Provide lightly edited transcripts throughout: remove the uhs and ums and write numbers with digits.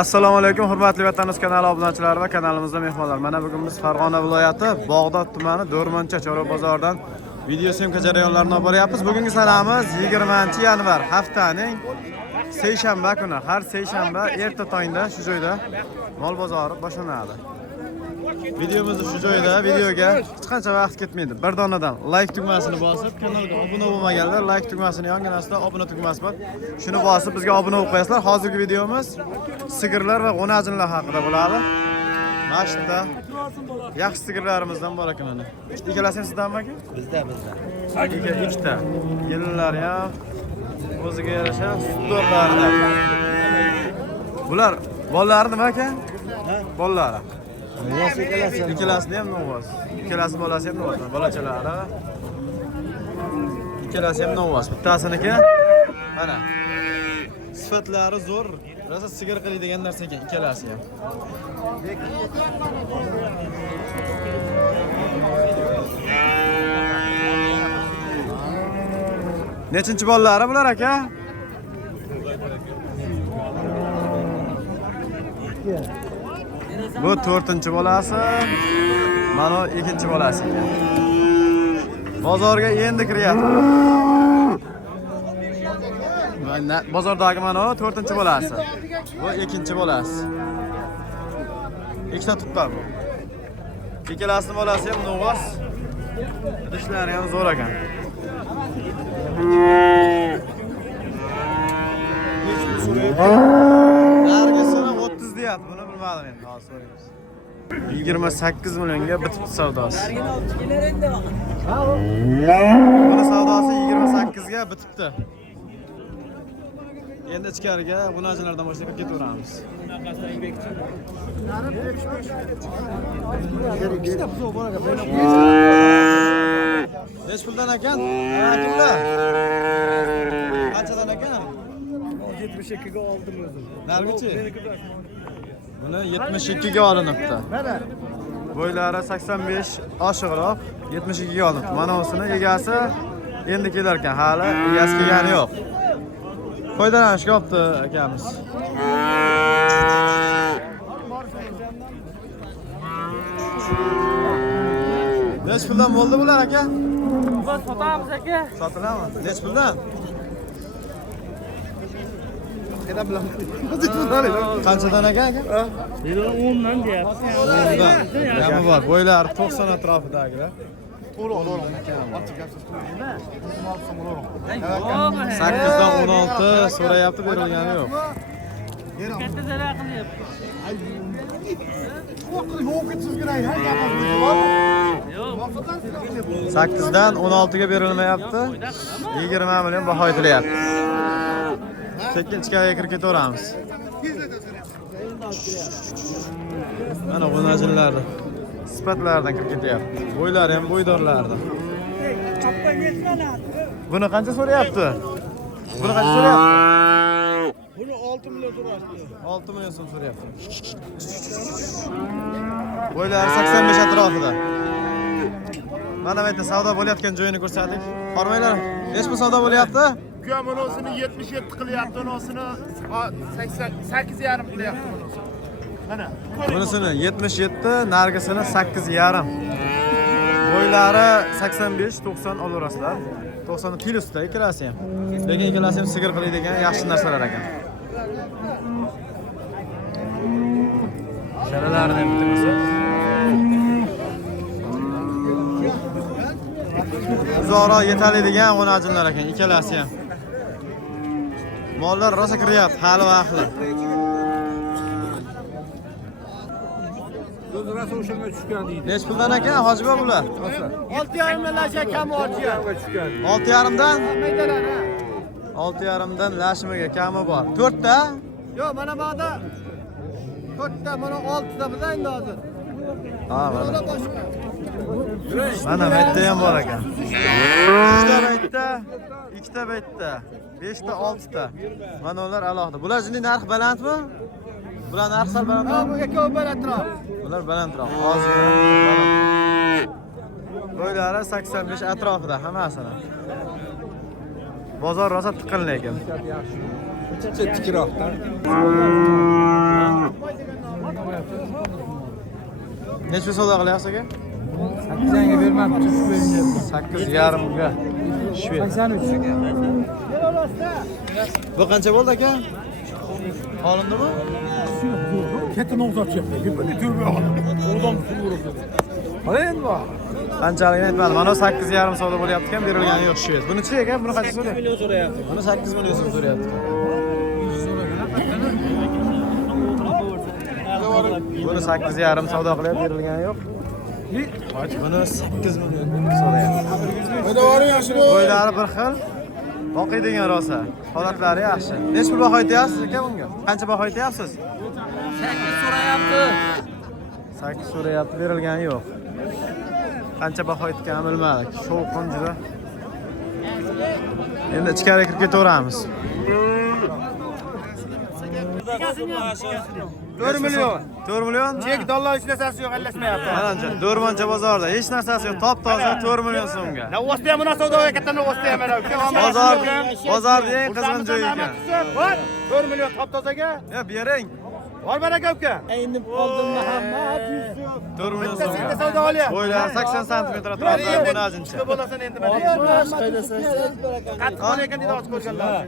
Assalomu alaykum hurmatli vatandosh kanali obunachilari va kanalimizda mehmonlar. Mana bugun biz Farg'ona viloyati Bog'dod tumani Do'rmoncha chorva bozoridan video syomka jarayonlarini olib boryapmiz. Bugungi sanamiz 20-yanvar, haftaning seshanba kuni. Har seshanba erta tongda shu joyda mol bozori boshlanadi. Videomizni shu joyda, videoga hech qancha vaqt ketmaydi. Bir donadan like tugmasini bosib, kanalga obuna bo'lmaganlar like tugmasini yonginasida obuna tugmasi bor. Shuni bosib bizga obuna bo'lib qo'yasizlar. Hozirgi videomiz sigirlar va g'unajinlar haqida bo'ladi. Mana shu yerda yaxshi sigirlarimizdan bor ekan ana. Ikkalasi sizdanmi aka? Bizda. Ikkita. Yillar ham o'ziga yarasha sutlardan. Bular bolalar nima aka? Bolalar. İkkalasini ham novvoz. Ikkalasi bolasi ham novvoz. Bolachalari. Ikkalasi ham novvoz. Bittasiniki mana sifatlari zo'r. Rosa sigir qiladigan narsa ekan ikkalasi ham. Nechinchi bolalari bular aka? Bu 4-chi bolasi, mana 2-chi bolasi ekan. Bozorga endi kiryapti. Bozordagi mana 4-chi bolasi. Bu 2-chi bolasi. Ikkita tuqqan bu. Ikkalasining bolasi ham novvoz. Dishlari ham zo'r ekan. Nargisini 30 deyapti, buni bilmadim endi, hozir so'raymiz. 28 millionga bitibdi savdosi. Buni savdosi 28 ga bitibdi. Endi ichkariga g'unajilardan boshlab ketaveramiz. Nech puldan ekan? Kimlar? Qanchadan ekan? 72 ga oldim o'zim. Nargichi? Buni 72 ga olinibdi. Mana Bo'ylari 85 oshiqroq 72 ga olinibdi. Mana o'sini egasi endi kelar ekan, hali egasi kelgani yo'q. Foydalanishga olibdi akamiz. Nech puldan bo'ldi bular aka? biz sotamiz aka. Sotiladimi? Nech puldan? Qanchadan aka? 10 dan deyapti. 10 dan. Gami bor. Bo'ylari 90 atrofidagilar. To'g'ri. 8 dan 16 so'rayapti, berilgani yo'q. Katta zarar qilyapti. Yo'q. 8 dan 16 ga berilmayapti. 20 million baho aytilyapti. Sekin ichkariga kirib ketaveramiz. Mana g'unajinlar sifatlardan kirib ketyapti. Bo'ylari ham bo'ydorlardan. Buni qancha so'rayapti? Buni qancha so'rayapti? Buni 6 million so'rashdi. 6 million so'm so'rayapti. Bo'ylari 85 atrofida. Mana bu yerda savdo bo'layotgan joyini ko'rsadik. Qormanglar. Nech pul savdo bo'lyapti? Unosini 77 qilyapti, unosini 8,5 qilyapti. Mana. Bunisini 77, nargisini 8,5. Bo'ylari 85-90 olaverasizlar. 90 kilosida ikkalasi ham. Lekin ikkalasi ham sigir qiladigan yaxshi narsalar ekan. Sharalarni ham bittasi. Uzoqroq yetadigan g'unajinlar ekan ikkalasi ham. Mollar rosa kiryapti, hali vaqtli. O'zrasi o'shanga tushgan deydi. Nech puldan ekan hojiboy bular? 6,5 million kam olchiga. 6,5 dan? Maydalar ha. 6,5 dan lashmiga kami bor. 4 ta? Yo'q, mana bu yerda 4 ta, mana 6 ta biz endi hozir. Ha, mana. Mana boshqa. Mana bu yerda ham bor ekan. 3 ta baytda, 2 ta baytda, 5 ta, 6 ta. Mana ular alohida. Bularning narxi balandmi? Bular narxi sal Ha, balandmi? bu ikkovi balandroq. Bular balandroq. Hozir baland. Bo'ylari 85 atrofida hammasini. Bozor rosa tiqin lekin. Tikroqda. Necha savdo qilyapsiz aka? 8 bermam, 8,5 ga. Shved. 83. Bu qancha bo'ldi aka? Olindimi? Katta nomzod chiqdi. Bir turba oldi. Odam suv Qarang bor. Qanchaligini aytmadim. Mana 8,5 savdo bo'lyapti ekan, berilgani yo'q shved. Buni-chi aka? Buni qancha so'rayapti? 8 million so'rayapti. Buni 8 million so'm so'rayapti. Buni 8,5 savdo qilyapti, berilgani yo'q. Buni 8 million so'rayapti. Qo'ydavoring yaxshi. Bo'ylari bir xil. Boqiydigan rosa. Holatlari yaxshi. Nech pul baho aytyapsiz aka bunga? Qancha baho aytyapsiz? 8 so'rayapti. 8 so'rayapti, berilgani yo'q. Qancha baho aytganini bilmadik. Shovqin juda. Endi ichkariga kirib ketaveramiz. 4 million. 4 million? Chek dollar hech narsasi yo'q, aralashmayapti. Manimcha, Do'rmoncha bozorda hech narsasi yo'q, top-toza 4 million so'mga. Navvosda ham mana savdoga katta Navvosda ham mana. Bozorda eng qizg'in joyi ekan. 4 million top-tozaga. Ya, bering. Bor baraka uka. Endi qoldim Muhammad Yusuf. 4 million Bitta so'mga. savdo olyapti. Bo'ylari 80 sm atrofida bunajincha. Chiqib bo'lasan endi mana. Qattiq ekan dedi och ko'rganlar.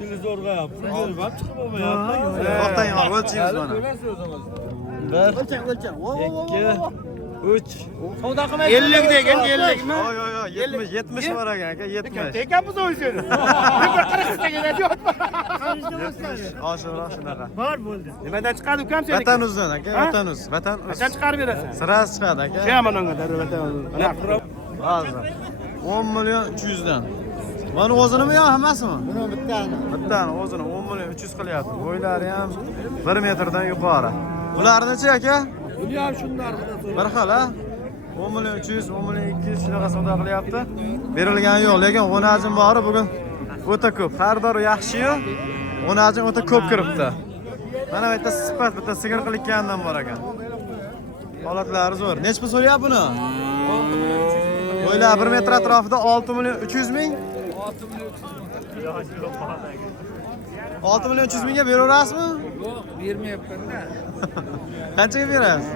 Televizorga pul chiqib olmayapti. To'xtang, o'lchaymiz mana. 3. Savdo qilmaydi. 50 degan 50 mi? Yo'q, yo'q, 70 bor ekan aka, 70. Ekanmiz o'ysin. Bir 40 degan yo'q. Oshirroq shunaqa. Bor bo'ldi. Nimadan chiqadi ukam sen? Vatan uzdan aka, vatan uz. Vatan uz. Qachon chiqarib berasan? Sirasi chiqadi aka. Kelman unga vatan. Mana Hozir 10 million 300 dan. Mana o'zinimi yo hammasimi? buni bittani. Bittani o'zini 10 million 300 qilyapti. Bo'ylari ham 1 metrdan yuqori. Ularni-chi aka? Buni ham shundan Bir xil ha? 10 million 300, 10 million 200 shunaqa savdo qilyapti. Berilgani yo'q, lekin g'unajim bori bugun o'ta ko'p. Xaridor yaxshi-yu, g'unajim o'ta ko'p kiribdi. Mana bu yerda sifat, bitta sigir qilayotganidan bor ekan. Holatlari zo'r. Nech pul so'rayapti buni? Bo'ylar 1 metr atrofida 6 million 300 ming. 6 million 300 mingga beraverasizmi? Yo'q, bermayapman-da. Qanchaga berasiz?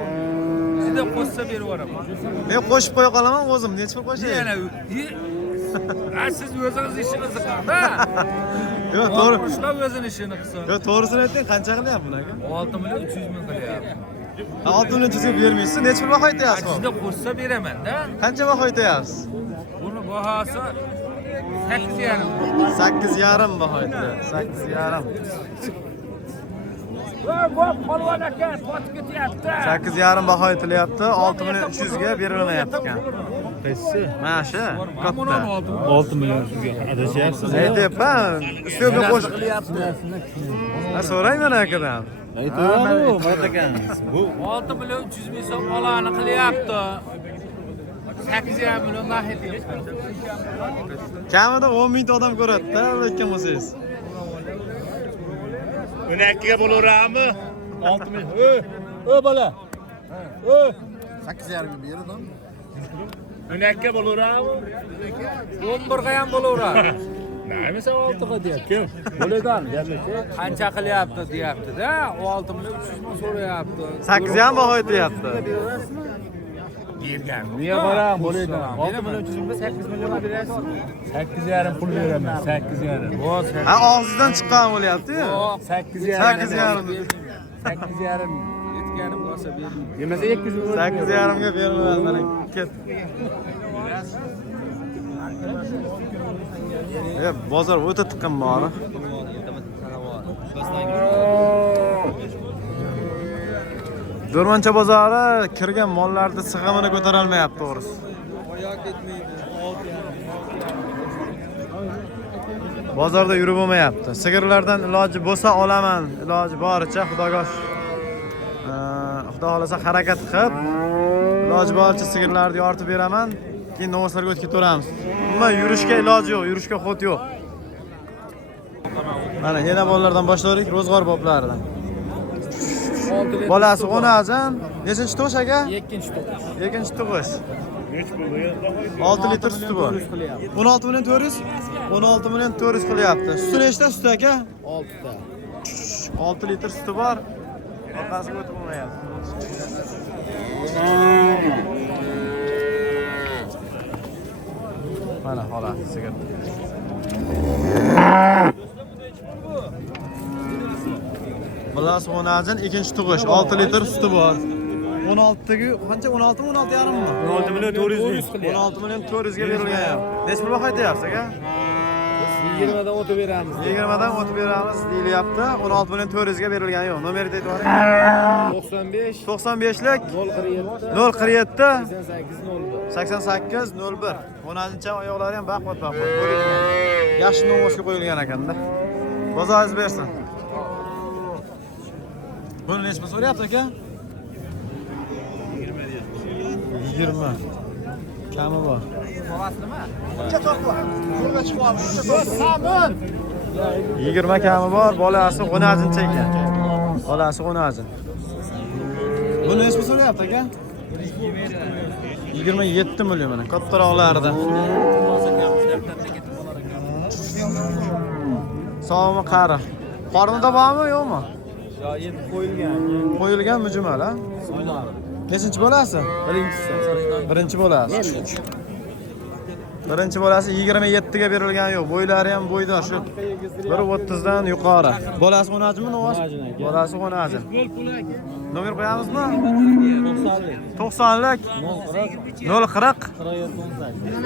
Sizda qo'shsa berib yuboraman. Men qo'shib qo'ya qolaman o'zim. Nech pul qo'shay? Yana siz o'zingiz ishingizni qiling-da. Yo'q, to'g'ri. Qishloq o'zini ishini qilsin. Yo'q, to'g'risini ayting, qancha qilyapti buni aka? 6 million 300 ming qilyapti. 6 million 300 ga bermaysiz. Nech pul baho aytyapsiz? Sizda qo'shsa beraman-da. Qancha baho aytyapsiz? Buni bahosi 8,5. 8,5 baho aytyapti. 8,5. Bu polvon aka qotib ketyapti. 8,5 baho aytilyapti. 6 million 300 ga berilmayapti ekan. Mana shu. Katta. 6 million sizga adashyapsiz. Aytyapman. Ustiga qo'shib qilyapti. Ha, so'rang mana akadan. Aytaveraman-ku, Murat aka. Bu 6 million 300 ming so'm olani qilyapti. 8,5 million nahiyatyapti. Kamida 10 mingta odam ko'radi-da, lekin bo'lsangiz. 12 ga bo'laverammi? 6 ming. Bola. 8,5 ga berdim. 12 ga bo'laverammi? 11 ga ham bo'laveradi. Nima sen 6 ga deyapti? Bo'ladan, Qancha qilyapti deyapti-da, 6 million 300 ming so'rayapti. 8,5 baho aytyapti. bergan. Niye boram bo'laydi? 6 million 300 ming 8 millionga berasiz. 8,5 pul beraman. 8,5. Ha, og'zidan chiqqan bo'lyapti-yu. 8,5. 8,5 yetganim bo'lsa bering. Yemasa 200 ming. 8,5 ga bermayman, mana ket. Bozor o'ta tiqin bori. Do'rmoncha bozori kirgan mollarni sig'imini ko'tara olmayapti, to'g'risi. Bozorda yurib bo'lmayapti. Sigirlardan iloji bo'lsa olaman, iloji boricha Xudoga Xudo xolasa harakat qilib, iloji boricha sigirlarni yoritib beraman. Keyin novoslarga o'tib ketaveramiz. Umuman yurishga iloji yo'q, yurishga xot yo'q. Mana yana bolalardan boshlaylik, ro'zg'or boblaridan. Bolasi 10 ajin. Nechinchi tug'ish aka? 2-chi tug'ish. 6 litr suti bor. 16 million 400? 16 million 400 qilyapti. Suti nechta suti aka? 6 ta. 6 litr suti bor. orqasiga o'tib olmayapti. Mana xolos sigir. Bular so'najin ikinchi tug'ish, 6 litr suti bor. 16 ga qancha? 16 mi 16 yarim mi? 16 million 400 ming. 16 million 400 ga berilgan ham. Necha pul baho aytyapsiz aka? 20 dan o'tib beramiz. 20 dan o'tib beramiz deyilyapti. 16 million 400 ga berilgan yo'q. Nomerni aytib yuboring. 95 95lik 047 047 88 01. 88 01. 10-chi oyoqlari ham baqvat. Yaxshi nomosga qo'yilgan ekanda. Bozoringiz bersin. Buni necha pul so'rayapti aka? 20. Kami bor. Buncha tortib. Yo'lga chiqyapmiz. Samin. 20 kami bor, bolasi g'unajincha ekan. Bolasi g'unajin. Buni necha pul so'rayapti aka? 27 million mana kattaroqlarda. Sog'mi qari? Qornida bormi, yo'qmi? Yo, endi qo'yilgan. Qo'yilgan mujmal, ha? Nechinchi bolasi? Birinchi bolasi. Birinchi bolasi 27 ga berilgan yo'q. Bo'ylari ham bo'ydor shu. 130 dan yuqori. Bolasi g'unajinmi, novoz? Bolasi g'unajin. Nomer qo'yamizmi? 90lik 040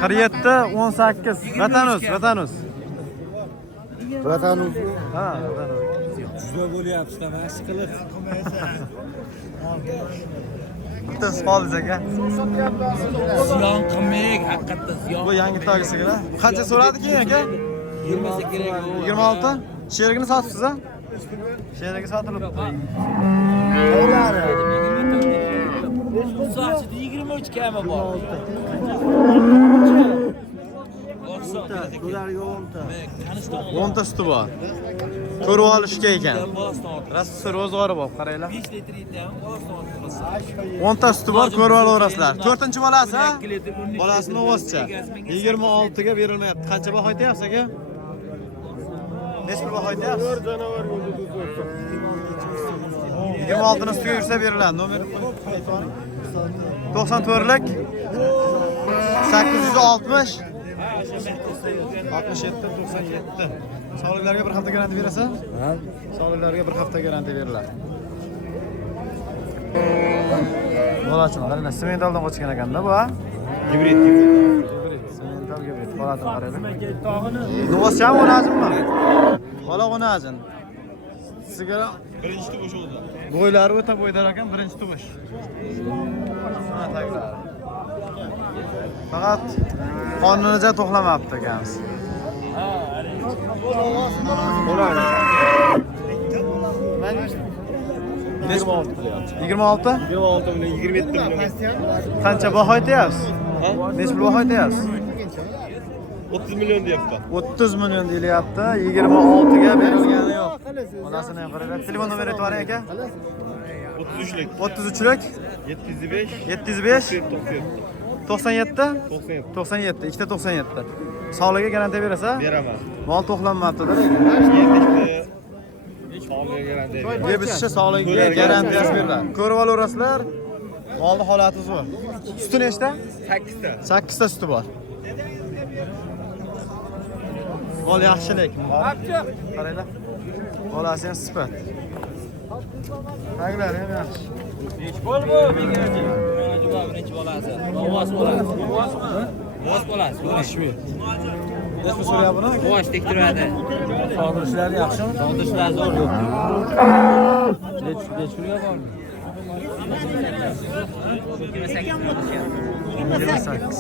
47 18. Vatanuz. Vatanuz. Ha, vatanuz. Juda bo'lyapti, mashq qilib. Bitta qoldi aka. Ziyon qilmaylik, haqiqatda ziyon. Bu yangi tog'isiga. Qancha so'radi keyin aka? 20 kerak. 26. Sherigini sotibsiz a? Sherigi sotilibdi. Sochida 23 kami bor. Bularga 10 10 ta suti bor. Ko'rib olishga ekan. Rosti ro'zg'ori bor, qaranglar. 5 litr ekan, boston. 10 ta suti bor, ko'rib olaverasizlar. 4-chi bolasi, ha? Bolasini o'zcha. 26 ga berilmayapti. Qancha baho aytyapsiz aka? Necha pul baho aytyapsiz? 4 janavar yo'lda 26 ni ustiga yursa beriladi. Nomer 94lik 860 67 97. Sog'liklarga bir hafta garantiya berasa? Ha? Sog'liklarga bir hafta garantiya beriladi. Bolachim, qaranglar, sementaldan qochgan ekanda bu, ha? Gibrid. Semental gibrid. Bolatini qaranglar. Novoschami, o'najinmi? Bola o'najin. Sigara Birinchi tug'ish oldi. bo'ylari o'ta bo'ydor ekan, birinchi tug'ish. Mana taglari. Faqat qonunicha to'xlamabdi ekansiz. Bo'ladi. 26 qilyapti. 26? 26 million 27 million. Qancha baho aytyapsiz? Necha pul baho aytyapsiz? 30 million deyapti. 30 million deyilyapti. 26 ga berilgani yo'q. Onasini ham qaranglar. Telefon nomeri aytib bering aka. 33lik 33lik 705 705 97 97. 97 ikkita 97. Sog'ligiga garantiya berasa? Beraman. Mol to'xlanmabdi-da. Yerdikda sog'ligiga garantiya. Yebishishi sog'ligiga garantiyasi beriladi. Ko'rib olasizlar. Molni holati zo'r. Suti nechta? 8 ta. 8 ta suti bor. Mol yaxshi lekin. Qaranglar. Bolasi ham sifat. Taglari ham yaxshi. Bo'lbo, menga birinchi bolasi. Ovoz bolasi. Ovoz bolasi. Mashhur. Nechta so'rayapti buni? Bosh tik turadi. Sog'dirishlari yaxshimi? Sog'dishlar zo'r yo'q. Nech pulga bormi? 28.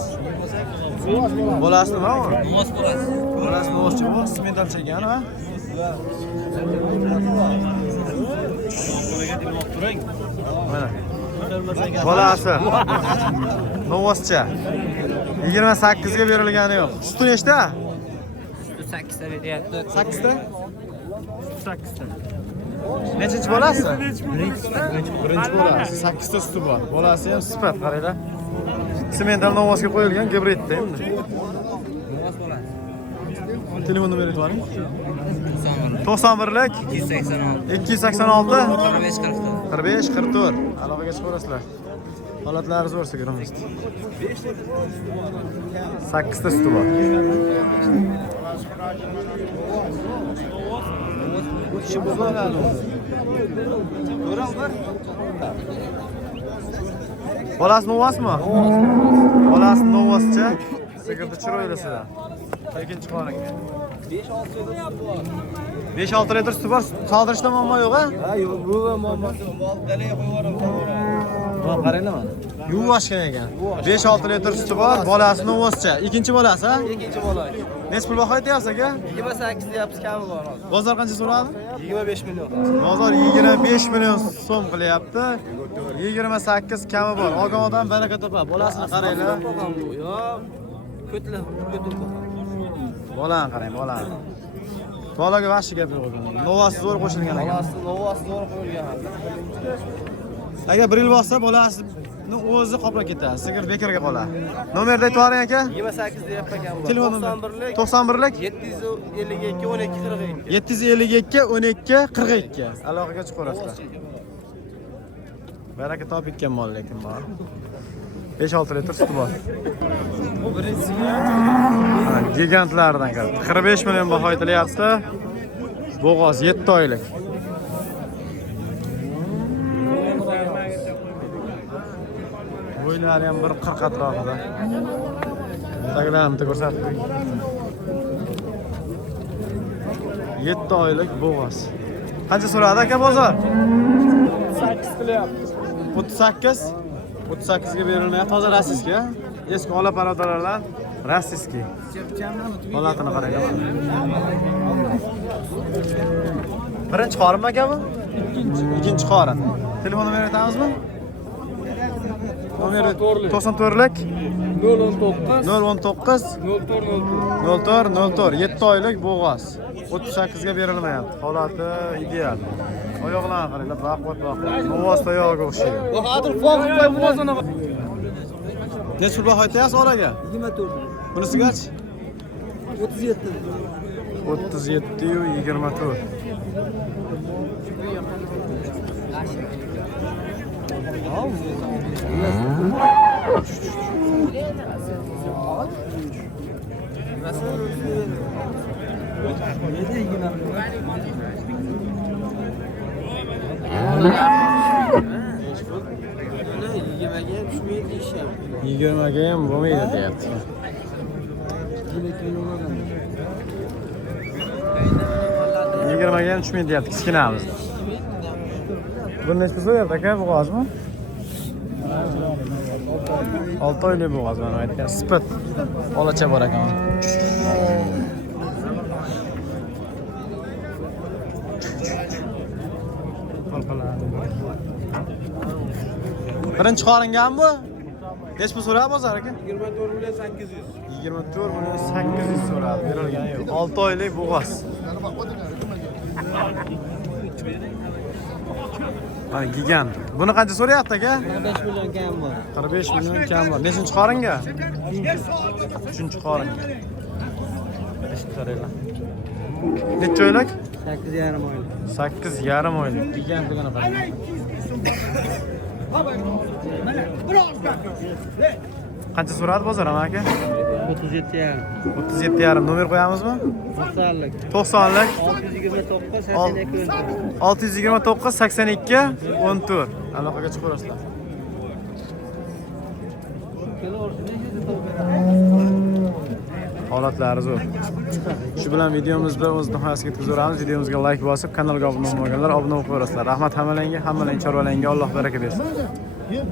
Bolasi nima u? Ovoz bolasi. Bolasi novoschi bu, semental chekan, ha? Mana. Bolasi. Novoscha. 28 ga berilgani yo'q. Suti nechta? 8 ta beryapti. 8 ta? 8 ta. Nechinchi bolasi? Birinchi bolasi. 8 ta suti bor. Bolasi ham sifat, qaranglar. Semental novosga qo'yilgan gibridda endi. Ovoz bolasi. Telefon nomeri aytib bering. 91 91lik 286 286 45 44. 45, 44. Aloqaga chiqaverasizlar. Holatlari zo'r sigirimiz. 8 ta suti bor. Bolasi novasmi? Bolasi novascha. Sigirni chiroylisida. Ikkinchi qoringa. 5-6 litr suti bor. Soldirishda muammo yo'q-a? Ha, yo'q, bu muammosi bor. Dalaga qo'yib yuboraman. Mana qaranglar mana. Yuvashgan ekan. 5-6 litr suti bor. Bolasi novascha. Ikkinchi bolasi, ha? Ikkinchi bola. Necha pul baho aytyapsiz aka? 28 deyapsiz, kami bor hozir. Bozor qancha so'radi? 25 million. Bozor 25 million so'm qilyapti. 28 kami bor. Olgan odam baraka topadi. Bolasini qaranglar. Yo, ko'tlar, Bolani qarang, bolani. Bolaga vahshiy gap yo'q ekan. Novasi zo'r qo'shilgan ekan. Novasi zo'r qo'yilgan. Agar bir yil bossa bolasini o'zi qoplab ketadi. Sigir bekorga qoladi. Nomerni aytib yuboring aka. 28 deyapman ekan bu. Telefon 91lik 91lik 752 12 42. 752 12 42. Aloqaga chiqaverasizlar. Baraka topib ketgan mol lekin bor. 5-6 litr suti bor. Gigantlardan kirdi. 45 million baho aytilyapti. Bo'g'oz 7 oylik. Bo'ylari ham bir 40 atrofida. Taglarini ko'rsatdik. 7 oylik bo'g'oz. Qancha so'radi aka bozor? 8 qilyapti. 38. 38 ga berilmayapti. Hozir rossiyskiy, ha? Eski ola parodalardan rossiyskiy. Holatini qaranglar. Birinchi qorin aka bu? Ikkinchi qorin. Telefon nomerini aytamizmi? Nomeri 94lik 019 019 04 04 7 oylik bo'g'oz. 38 ga berilmayapti. Holati ideal. Oyoqlarni qaranglar, baquvvat. Novos oyog'iga o'xshaydi. Bu hozir fokus qo'yib bo'lmasana. Necha pul baho aytyapsiz oraga? 24. Bunisigachi? 37. 37 yu 24. Yigirmaga ham bo'lmaydi deyapti. Yigirmaga ham tushmaydi deyapti kichkinamiz. Bu necha pul so'rayapti aka bo'g'ozmi? 6 oylik bo'g'oz mana aytgan. Spit. Olacha bor ekan. Birinchi qoringan bu? Necha pul so'radi bozor aka? 24 million 800. 24 million 800 so'radi. Berilgani yo'q. 6 oylik bo'g'oz. Mana gigant. Buni qancha so'rayapti aka? 45 million kam bor. 45 million kam bor. Nechinchi qoringa? 3-chi qoringa. Qaranglar. Necha oylik? 8,5 oylik. 8,5 oylik. Gigantligini qarang. Qancha so'radi bozor aka? 37,5. 37,5 nomer qo'yamizmi? 90lik. 90lik 629 82 629 82 14. Aloqaga chiqaverasizlar. Holatlari zo'r. Shu bilan videomizni o'z nihoyasiga yetkazamiz. Videomizga like bosib, kanalga obuna bo'lmaganlar obuna bo'laverasizlar. Rahmat hammalarga, hammalarning chorvalariga Alloh baraka bersin.